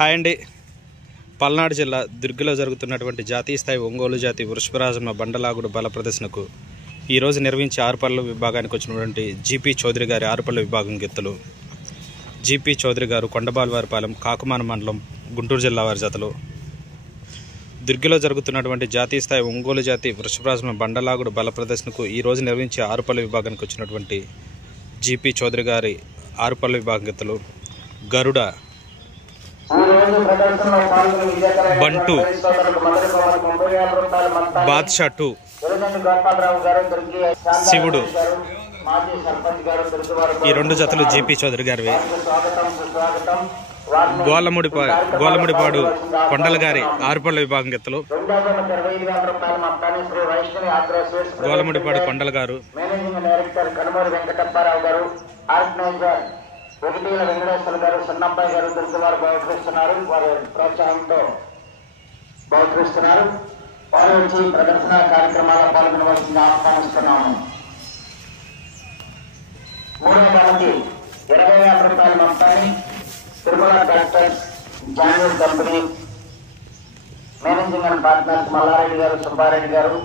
Hi అండి. పల్నాడు జిల్లా దుర్గిలో జరుగుతున్నటువంటి జాతీయ స్థాయి ఒంగోలు జాతి వృషభరాజమ్మ బండలాగుడు బల ప్రదర్శనకు ఈరోజు నిర్వహించి ఆరుపల్ల విభాగానికి వచ్చినటువంటి జీపీ చౌదరి గారి ఆరుపల్ల విభాగం గెత్తులు. జీపీ చౌదరి గారు కొండబాలవారిపాలెం కాకుమాన మండలం గుంటూరు జిల్లా వారి జతలు. దుర్గిలో జరుగుతున్నటువంటి జాతీయ స్థాయి ఒంగోలు జాతి వృషభరాజమ్మ బండలాగుడు బల ప్రదర్శనకు ఈరోజు నిర్వహించి ఆరుపల్ల విభాగానికి వచ్చినటువంటి జీపీ చౌదరి గారి ఆరుపల్ల విభాగం గెత్తులు. గరుడ, బంటు, బాద్షా 2, శివుడు ఈ రెండు జతలు జీపీ చౌదరి గారివి. గోలముడిపాడు కొండల గారి ఆరుపల్ల విభాగం గెత్తలు. గోలముడిపాడు కొండల గారు, ఒకటిల వెంకటేశ్వర గారు, సన్నబ్బాయి గారు దుర్గ వారు బహుకరిస్తున్నారు. వారి ప్రోత్సాహంతో బహుకరిస్తున్నారు. వారు వచ్చి ప్రదర్శన కార్యక్రమాల్లో పాల్గొనవలసింది ఆహ్వానిస్తున్నాము. మూడవ వాళ్ళకి 20,000 రూపాయల మొత్తాన్ని Tirumala doctors Janhvi company managing and partners Mallareddy గారు, సుబ్బారెడ్డి గారు,